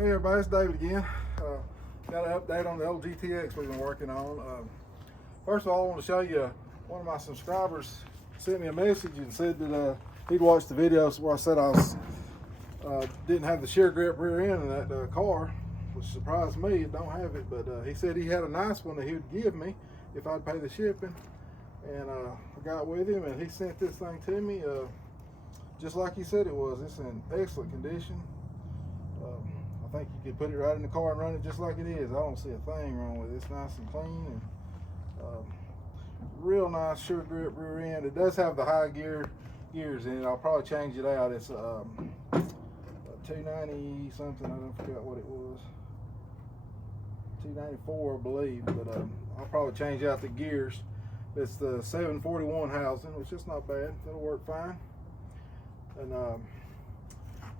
Hey everybody, it's David again. Got an update on the old GTX we've been working on. First of all, I want to show you one of my subscribers sent me a message and said that he'd watched the videos where I said I was didn't have the shear grip rear end in that car, which surprised me. It don't have it, but he said he had a nice one that he would give me if I'd pay the shipping. And I got with him and he sent this thing to me just like he said it was. It's in excellent condition. I think you could put it right in the car and run it just like it is. I don't see a thing wrong with it. It's nice and clean and real nice shear grip rear end. It does have the high gears in it. I'll probably change it out. It's a 290 something. I don't forget what it was. 294, I believe. But I'll probably change out the gears. It's the 741 housing, which is not bad. It'll work fine. And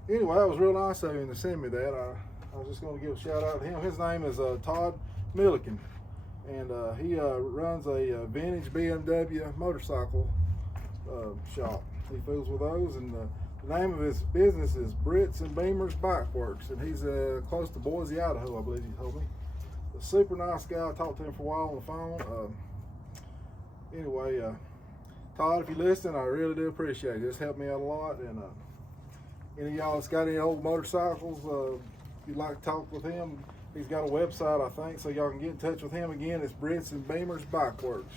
anyway, that was real nice of him to send me that. I was just going to give a shout out to him. His name is Todd Milliken, and he runs a vintage BMW motorcycle shop. He fools with those, and the name of his business is Brits and Beamers Bike Works, and he's close to Boise, Idaho, I believe he told me. A super nice guy. I talked to him for a while on the phone. Anyway, Todd, if you listen, I really do appreciate it. It's helped me out a lot. And any of y'all that's got any old motorcycles, if you'd like to talk with him, he's got a website, I think, so y'all can get in touch with him. Again, it's Brits and Beamers Bike Works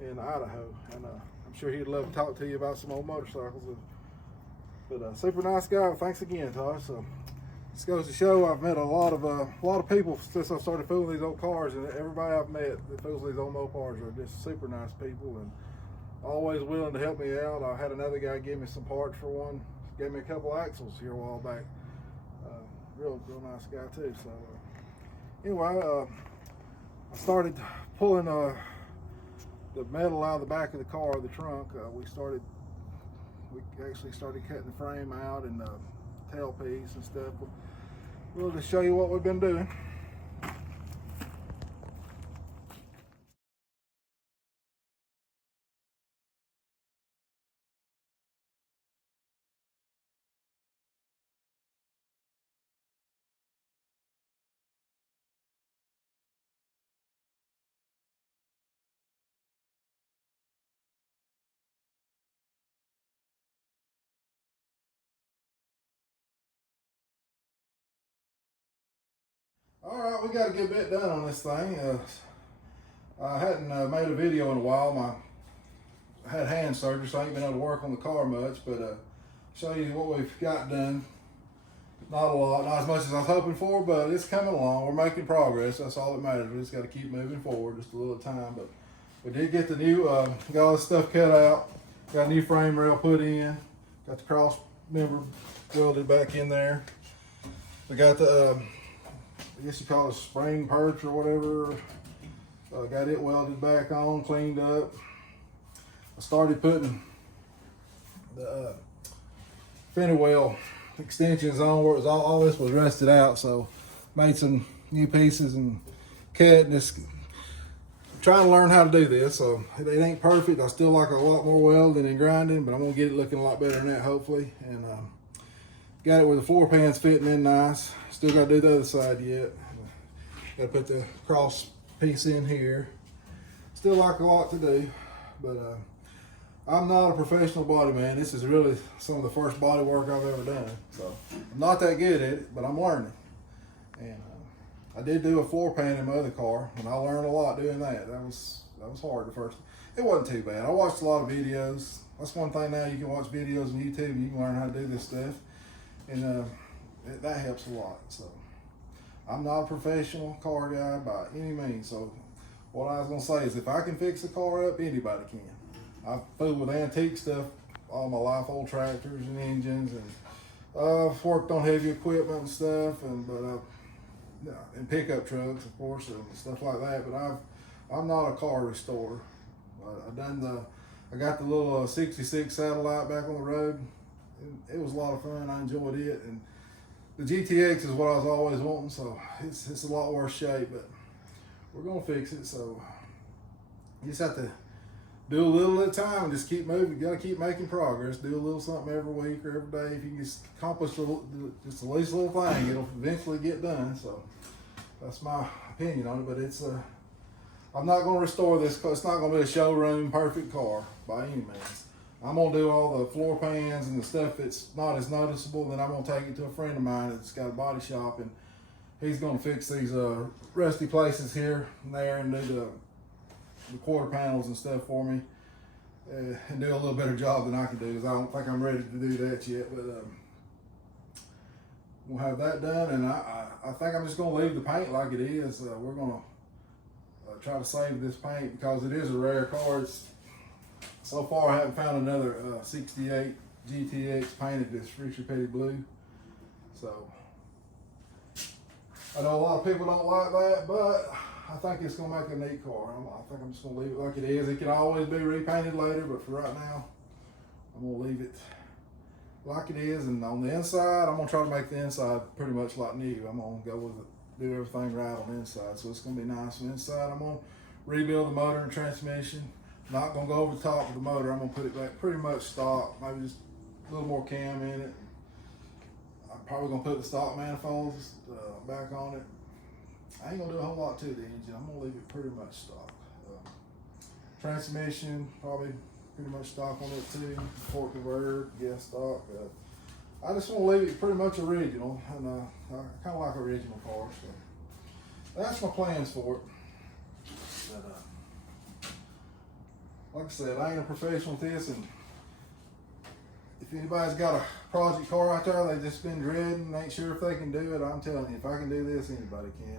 in Idaho. And I'm sure he'd love to talk to you about some old motorcycles. But super nice guy. Thanks again, Todd. So this goes to show I've met a lot of people since I started fooling these old cars, and everybody I've met that fools these old Mopars are just super nice people and always willing to help me out. I had another guy give me some parts for one. Gave me a couple axles here a while back. Real nice guy too. So anyway, I started pulling the metal out of the back of the car, the trunk. We actually started cutting the frame out and the tailpiece and stuff. We'll just show you what we've been doing. All right, we got a good bit done on this thing. I hadn't made a video in a while. I had hand surgery, so I ain't been able to work on the car much, but show you what we've got done. Not a lot, not as much as I was hoping for, but it's coming along. We're making progress. That's all that matters. We just got to keep moving forward just a little time. But we did get the new, got all this stuff cut out, got a new frame rail put in, got the cross member welded back in there. We got the, I guess you call it a spring perch or whatever. Got it welded back on, cleaned up. I started putting the Fenwell extensions on where it was all this was rusted out. So made some new pieces and cut, and just trying to learn how to do this. So it ain't perfect. I still like a lot more welding and grinding, but I'm gonna get it looking a lot better than that hopefully. And got it with the floor pans fitting in nice. Still got to do the other side yet. Got to put the cross piece in here. Still like a lot to do, but I'm not a professional body man. This is really some of the first body work I've ever done. So I'm not that good at it, but I'm learning. And I did do a floor pan in my other car, and I learned a lot doing that. That was hard at first. It wasn't too bad. I watched a lot of videos. That's one thing now, you can watch videos on YouTube and you can learn how to do this stuff. And that helps a lot. So I'm not a professional car guy by any means. So what I was gonna say is, if I can fix a car up, anybody can. I've fooled with antique stuff all my life, old tractors and engines, and I've worked on heavy equipment and stuff, and pickup trucks, of course, and stuff like that. But I'm not a car restorer. I got the little 66 Satellite back on the road. It was a lot of fun. I enjoyed it, and the GTX is what I was always wanting. So it's a lot worse shape, but we're gonna fix it. So you just have to do a little at a time and just keep moving. You gotta keep making progress. Do a little something every week or every day. If you just accomplish just the least little thing, it'll eventually get done. So that's my opinion on it. But it's I'm not gonna restore this. It's not gonna be a showroom perfect car by any means. I'm gonna do all the floor pans and the stuff that's not as noticeable. Then I'm gonna take it to a friend of mine that's got a body shop, and he's gonna fix these rusty places here and there and do the quarter panels and stuff for me, and do a little better job than I can do, because I don't think I'm ready to do that yet. But we'll have that done, and I think I'm just gonna leave the paint like it is. We're gonna try to save this paint because it is a rare car. So far I haven't found another 68 GTX painted this Richard Petty blue. So I know a lot of people don't like that, but I think it's gonna make a neat car. I think I'm just gonna leave it like it is. It can always be repainted later, but for right now, I'm gonna leave it like it is. And on the inside, I'm gonna try to make the inside pretty much like new. I'm gonna go with it, do everything right on the inside, so it's gonna be nice on the inside. I'm gonna rebuild the motor and transmission. Not gonna go over the top of the motor. I'm gonna put it back pretty much stock, maybe just a little more cam in it. I'm probably gonna put the stock manifolds back on it. I ain't gonna do a whole lot to the engine. I'm gonna leave it pretty much stock. Transmission, probably pretty much stock on it too. Torque converter, gas stock. I just want to leave it pretty much original, and I kind of like original cars. So that's my plans for it. But, like I said, I ain't a professional at this, and if anybody's got a project car out there they just been dreading, ain't sure if they can do it, I'm telling you, if I can do this, anybody can.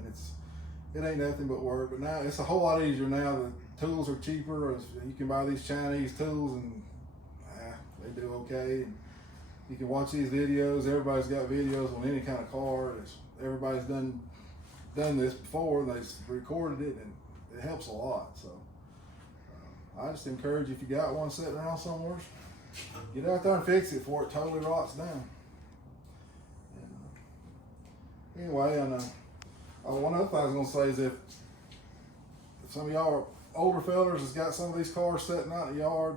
It ain't nothing but work. But now it's a whole lot easier now. The tools are cheaper. You can buy these Chinese tools, and they do okay. And you can watch these videos. Everybody's got videos on any kind of car. Everybody's done this before. They've recorded it, and it helps a lot. So I just encourage you, if you got one sitting around somewhere, get out there and fix it before it totally rots down. And, anyway, and one other thing I was gonna say is if some of y'all are older fellas has got some of these cars sitting out in the yard,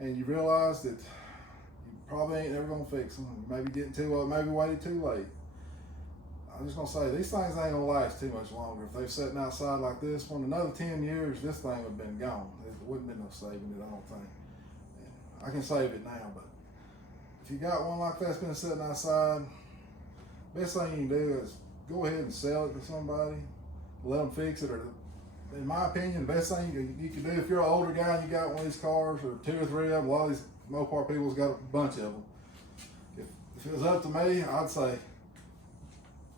and you realize that you probably ain't ever gonna fix them, maybe getting too old, maybe waited too late. I'm just gonna say these things ain't gonna last too much longer. If they're sitting outside like this, for another 10 years, this thing would have been gone. There wouldn't been no saving it, I don't think. And I can save it now, but if you got one like that's been sitting outside, best thing you can do is go ahead and sell it to somebody, let them fix it. Or, in my opinion, the best thing you can do if you're an older guy and you got one of these cars, or 2 or 3 of them, a lot of these Mopar people's got a bunch of them. If it was up to me, I'd say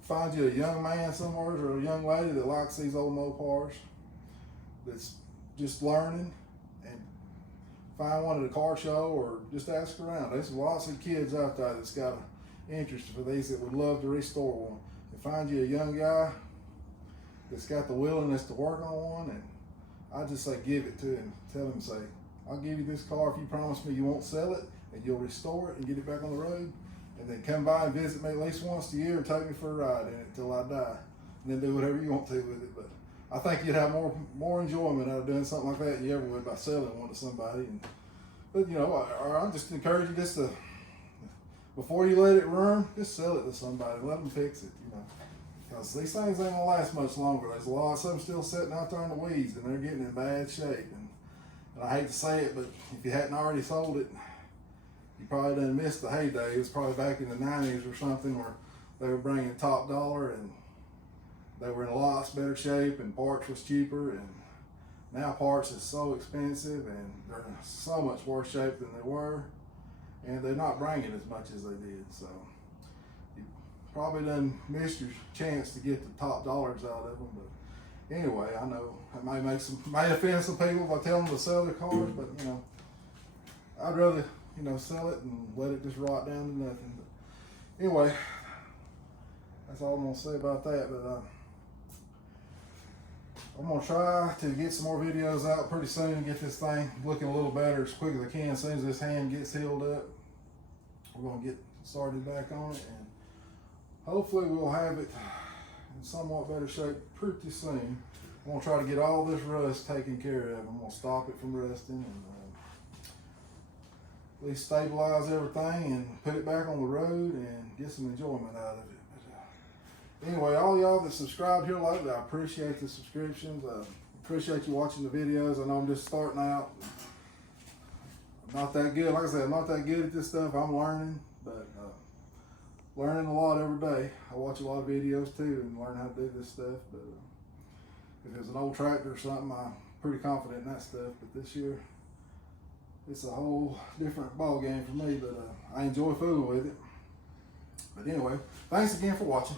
find you a young man somewhere or a young lady that likes these old Mopars, that's just learning, and find one at a car show or just ask around. There's lots of kids out there that's got an interest for these that would love to restore one. And find you a young guy that's got the willingness to work on one, and I just say give it to him. Tell him, say, I'll give you this car if you promise me you won't sell it and you'll restore it and get it back on the road, and then come by and visit me at least once a year and take me for a ride in it till I die, and then do whatever you want to with it. But I think you'd have more enjoyment out of doing something like that than you ever would by selling one to somebody. But you know, I just encourage you just to, before you let it run, just sell it to somebody. Let them fix it, you know. Because these things ain't gonna last much longer. There's a lot of them still sitting out there in the weeds, and they're getting in bad shape. And I hate to say it, but if you hadn't already sold it, you probably done missed the heyday. It was probably back in the 90s or something, where they were bringing top dollar, and they were in a lot better shape, and parts was cheaper. And now parts is so expensive, and they're in so much worse shape than they were, and they're not bringing as much as they did. So you probably done missed your chance to get the top dollars out of them. But anyway, I know it may offend some people if I tell them to sell their cars, but you know, I'd rather, you know, sell it and let it just rot down to nothing. But anyway, that's all I'm gonna say about that. But I'm gonna try to get some more videos out pretty soon and get this thing looking a little better as quick as I can. As soon as this hand gets healed up, we're gonna get started back on it, and hopefully we'll have it in somewhat better shape pretty soon. I'm gonna try to get all this rust taken care of. I'm gonna stop it from rusting and at least stabilize everything and put it back on the road and get some enjoyment out of it. But, anyway, all y'all that subscribed here lately, I appreciate the subscriptions. Appreciate you watching the videos. I know I'm just starting out. I'm not that good. Like I said, I'm not that good at this stuff. I'm learning, but learning a lot every day. I watch a lot of videos too and learn how to do this stuff. But if it's an old tractor or something, I'm pretty confident in that stuff. But this year, it's a whole different ball game for me. But I enjoy fooling with it. But anyway, thanks again for watching.